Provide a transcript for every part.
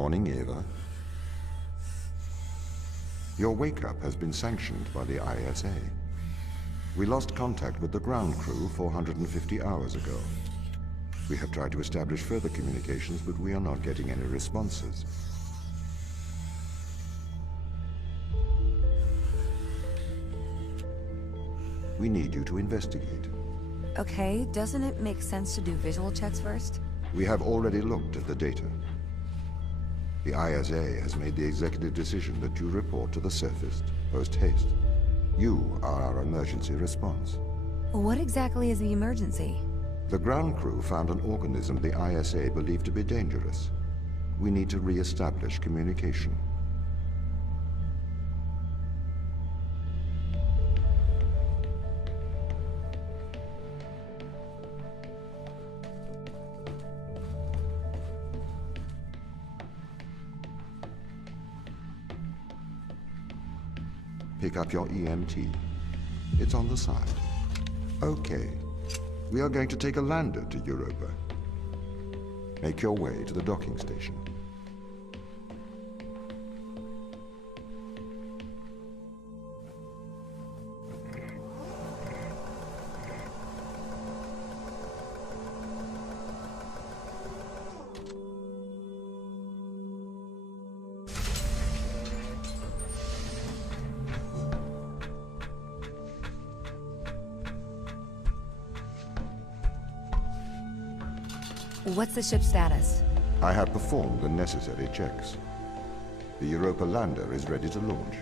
Morning, Eva. Your wake-up has been sanctioned by the ISA. We lost contact with the ground crew 450 hours ago. We have tried to establish further communications, but we are not getting any responses. We need you to investigate. Okay, doesn't it make sense to do visual checks first? We have already looked at the data. The ISA has made the executive decision that you report to the surface, post-haste. You are our emergency response. What exactly is the emergency? The ground crew found an organism the ISA believed to be dangerous. We need to re-establish communication. Pick up your EMT. It's on the side. Okay. We are going to take a lander to Europa. Make your way to the docking station. What's the ship's status? I have performed the necessary checks. The Europa lander is ready to launch.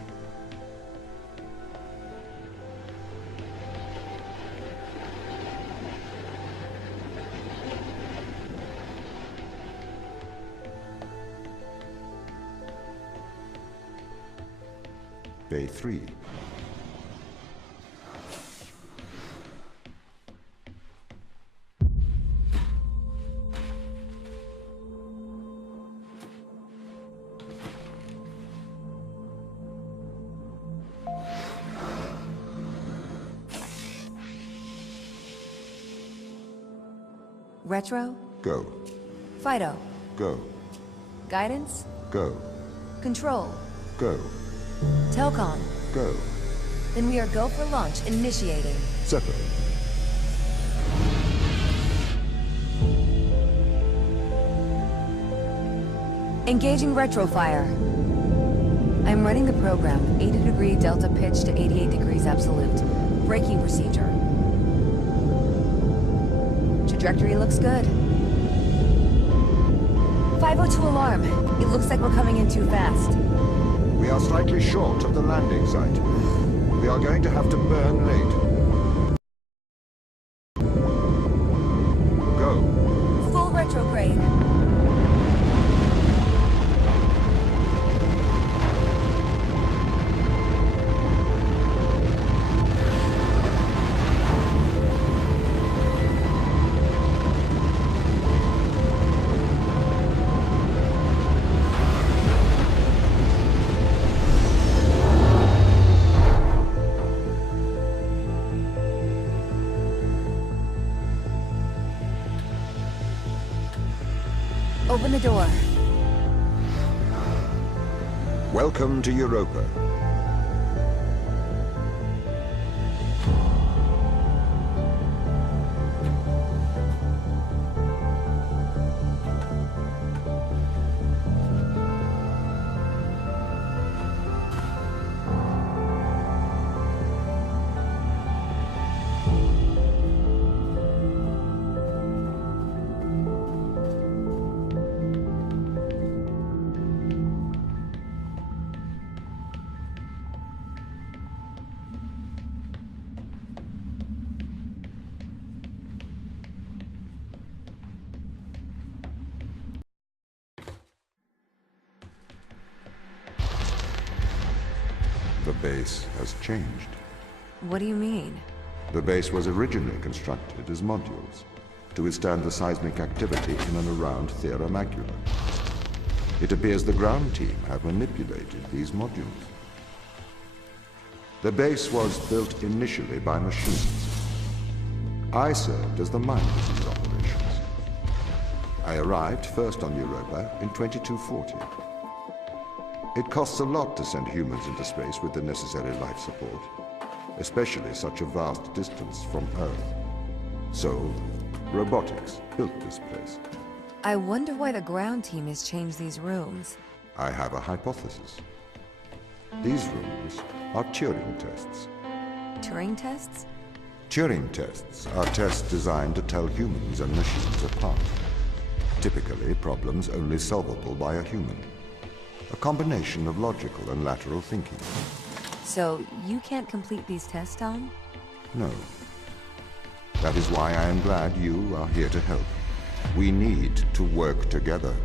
Bay 3. Retro? Go. Fido? Go. Guidance? Go. Control? Go. Telcon? Go. Then we are go for launch, initiating. Separate. Engaging retrofire. I'm running the program, 80-degree delta pitch to 88 degrees absolute. Braking procedure. Trajectory looks good. 502 alarm. It looks like we're coming in too fast. We are slightly short of the landing site. We are going to have to burn late. Go. Full retrograde. Open the door. Welcome to Europa. The base has changed. What do you mean? The base was originally constructed as modules to withstand the seismic activity in and around Theia Macula. It appears the ground team have manipulated these modules. The base was built initially by machines. I served as the mind of these operations. I arrived first on Europa in 2240. It costs a lot to send humans into space with the necessary life support, especially such a vast distance from Earth. So, robotics built this place. I wonder why the ground team has changed these rooms. I have a hypothesis. These rooms are Turing tests. Turing tests? Turing tests are tests designed to tell humans and machines apart. Typically, problems only solvable by a human. A combination of logical and lateral thinking. So, you can't complete these tests, Tom? No. That is why I am glad you are here to help. We need to work together.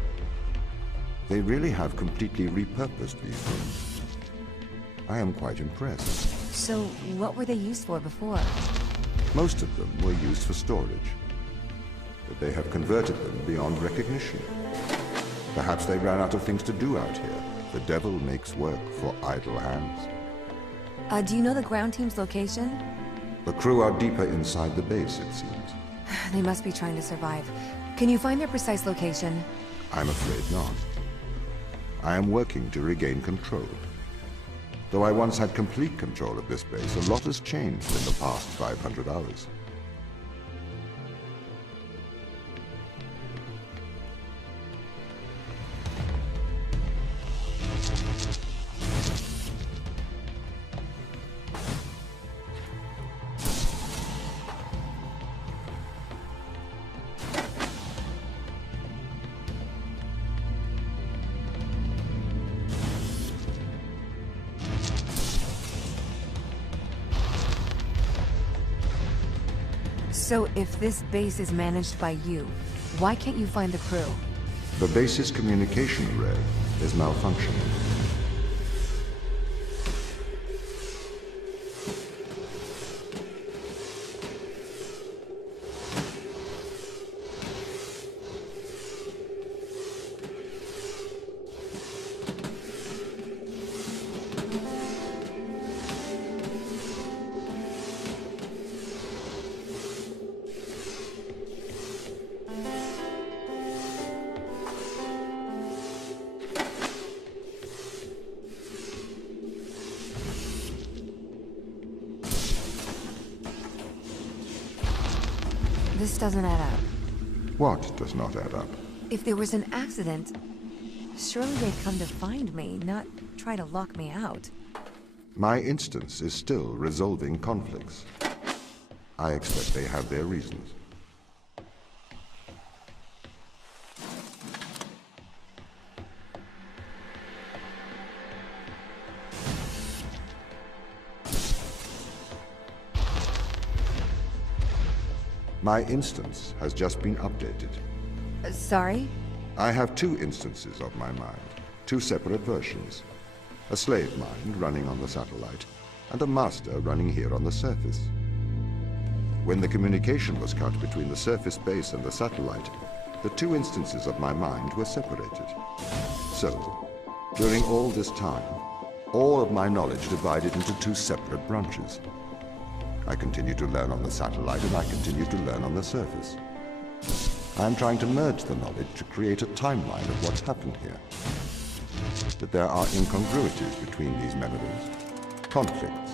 They really have completely repurposed these rooms. I am quite impressed. So, what were they used for before? Most of them were used for storage. But they have converted them beyond recognition. Perhaps they ran out of things to do out here. The devil makes work for idle hands. Do you know the ground team's location? The crew are deeper inside the base, it seems. They must be trying to survive. Can you find their precise location? I'm afraid not. I am working to regain control. Though I once had complete control of this base, a lot has changed in the past 500 hours. So, if this base is managed by you, why can't you find the crew? The base's communication array is malfunctioning. This doesn't add up. What does not add up? If there was an accident, surely they'd come to find me, not try to lock me out. My instance is still resolving conflicts. I expect they have their reasons. My instance has just been updated. Sorry? I have two instances of my mind, two separate versions. A slave mind running on the satellite, and a master running here on the surface. When the communication was cut between the surface base and the satellite, the two instances of my mind were separated. So, during all this time, all of my knowledge divided into two separate branches. I continue to learn on the satellite, and I continue to learn on the surface. I am trying to merge the knowledge to create a timeline of what's happened here. But there are incongruities between these memories, conflicts.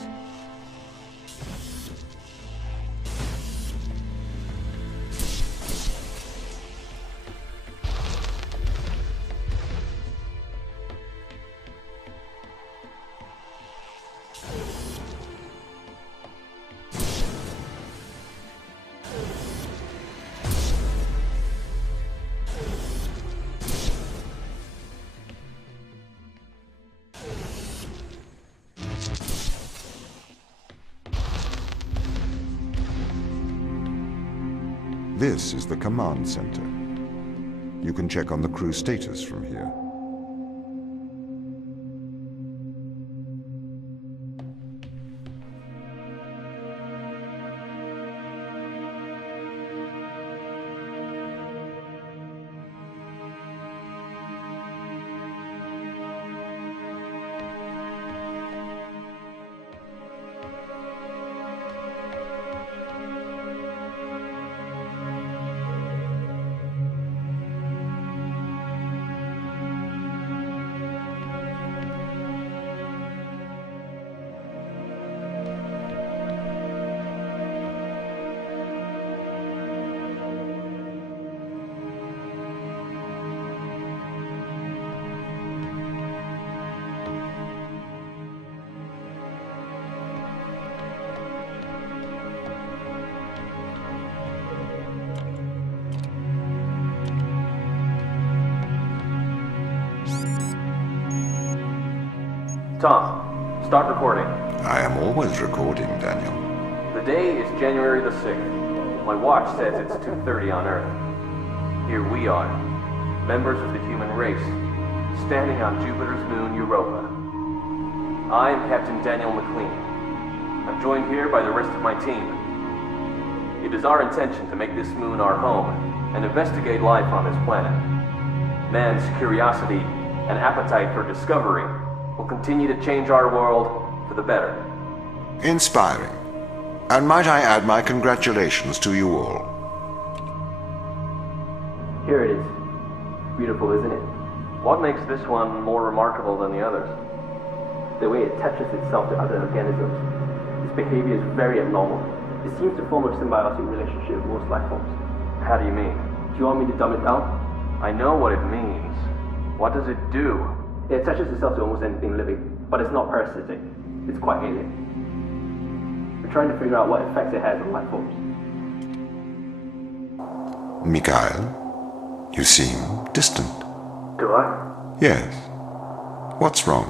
This is the command center. You can check on the crew status from here. Tom, start recording. I am always recording, Daniel. The day is January the 6th. My watch says it's 2:30 on Earth. Here we are, members of the human race, standing on Jupiter's moon, Europa. I am Captain Daniel McLean. I'm joined here by the rest of my team. It is our intention to make this moon our home and investigate life on this planet. Man's curiosity and appetite for discovery will continue to change our world for the better. Inspiring. And might I add my congratulations to you all. Here it is. Beautiful, isn't it? What makes this one more remarkable than the others? The way it attaches itself to other organisms. Its behavior is very abnormal. It seems to form a symbiotic relationship with most life forms. How do you mean? Do you want me to dumb it down? I know what it means. What does it do? It attaches itself to almost anything living, but it's not parasitic. It's quite alien. We're trying to figure out what effects it has on life forms. Mikhail, you seem distant. Do I? Yes. What's wrong?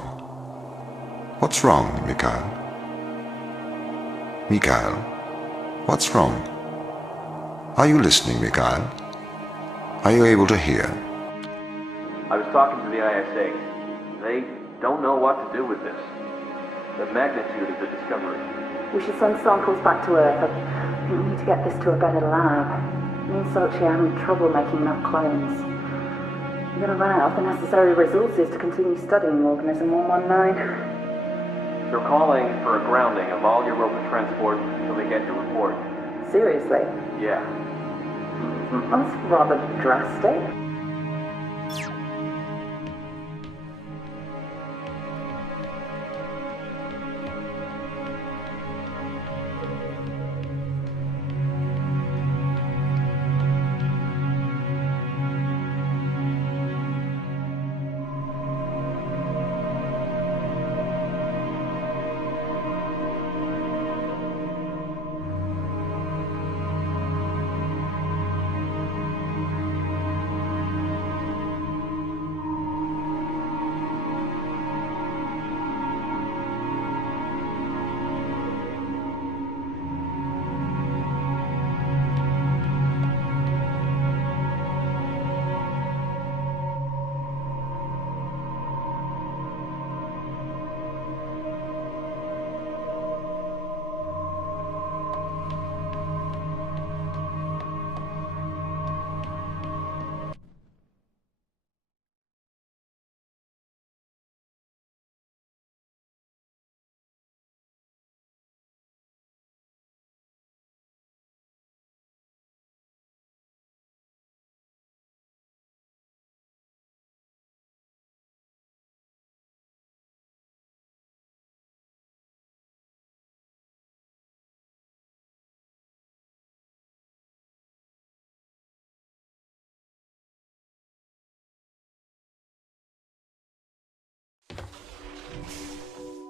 What's wrong, Mikhail? Mikhail, what's wrong? Are you listening, Mikhail? Are you able to hear? I was talking to the ISA. They don't know what to do with this. The magnitude of the discovery. We should send samples back to Earth. We need to get this to a better lab. Me and Sochi are having trouble making enough clones. We're going to run out of the necessary resources to continue studying Organism 119. They're calling for a grounding of all Europa transport until they get your report. Seriously? Yeah. That's rather drastic.